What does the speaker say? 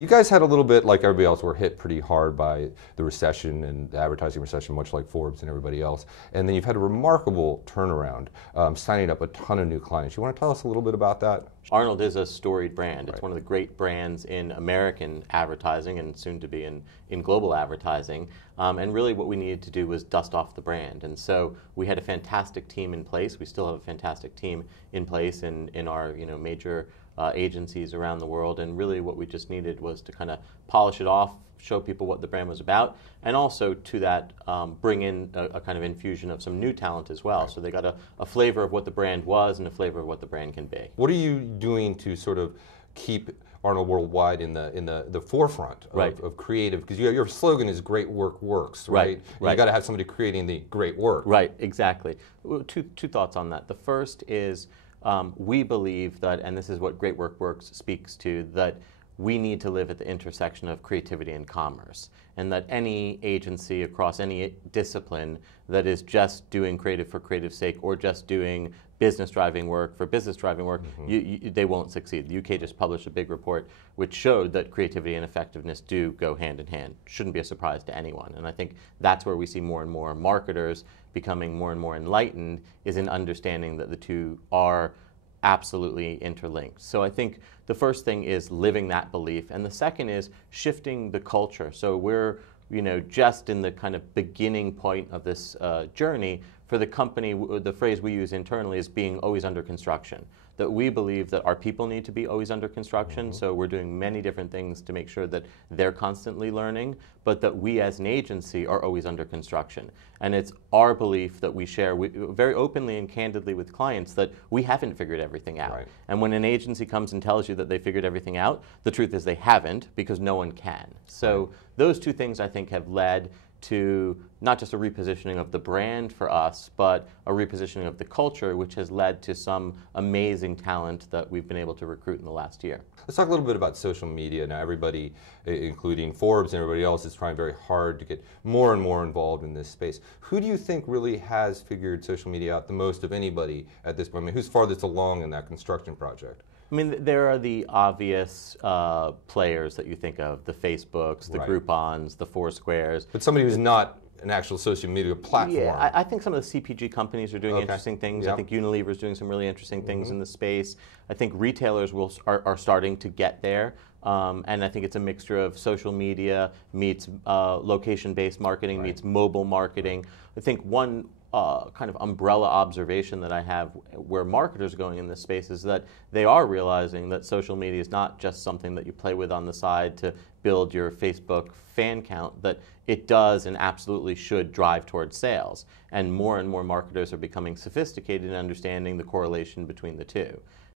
You guys had a little bit, like everybody else, were hit pretty hard by the recession and the advertising recession, much like Forbes and everybody else. And then you've had a remarkable turnaround, signing up a ton of new clients. You want to tell us a little bit about that? Arnold is a storied brand. It's Right. one of the great brands in American advertising and soon to be in global advertising. And really what we needed to do was dust off the brand. And so we had a fantastic team in place. We still have a fantastic team in place in our major agencies around the world. And really what we just needed was to kind of polish it off, show people what the brand was about, and also to that bring in a kind of infusion of some new talent as well. Right. So they got a flavor of what the brand was and a flavor of what the brand can be. What are you doing to sort of keep Arnold Worldwide in the forefront of, right. of creative? Because your slogan is "Great work works," right? Right. You got to have somebody creating the great work. Right. Exactly. Two thoughts on that. The first is we believe that, and this is what Great Work Works speaks to, that we need to live at the intersection of creativity and commerce, and that any agency across any discipline that is just doing creative for creative's sake or just doing business driving work for business driving work, they won't succeed. The UK just published a big report which showed that creativity and effectiveness do go hand in hand. Shouldn't be a surprise to anyone. And I think that's where we see more and more marketers becoming more and more enlightened, is in understanding that the two are absolutely interlinked. So I think the first thing is living that belief, and the second is shifting the culture. So we're just in the kind of beginning point of this journey. For the company, the phrase we use internally is being always under construction. That we believe that our people need to be always under construction, so we're doing many different things to make sure that they're constantly learning, but that we as an agency are always under construction. And it's our belief that we share very openly and candidly with clients that we haven't figured everything out. Right. And when an agency comes and tells you that they figured everything out, the truth is they haven't, because no one can. So those two things, I think, have led to not just a repositioning of the brand for us, but a repositioning of the culture, which has led to some amazing talent that we've been able to recruit in the last year. Let's talk a little bit about social media. Now everybody, including Forbes and everybody else, is trying very hard to get more and more involved in this space. Who do you think really has figured social media out the most of anybody at this point? I mean, who's farthest along in that construction project? I mean, there are the obvious players that you think of, the Facebooks, the Groupons, the Foursquares. But somebody who's not an actual social media platform. Yeah, I think some of the CPG companies are doing interesting things. Yep. I think Unilever is doing some really interesting things in the space. I think retailers are starting to get there. And I think it's a mixture of social media meets location-based marketing meets mobile marketing. I think one kind of umbrella observation that I have where marketers are going in this space is that they are realizing that social media is not just something that you play with on the side to build your Facebook fan count, that it does and absolutely should drive towards sales. And more marketers are becoming sophisticated in understanding the correlation between the two.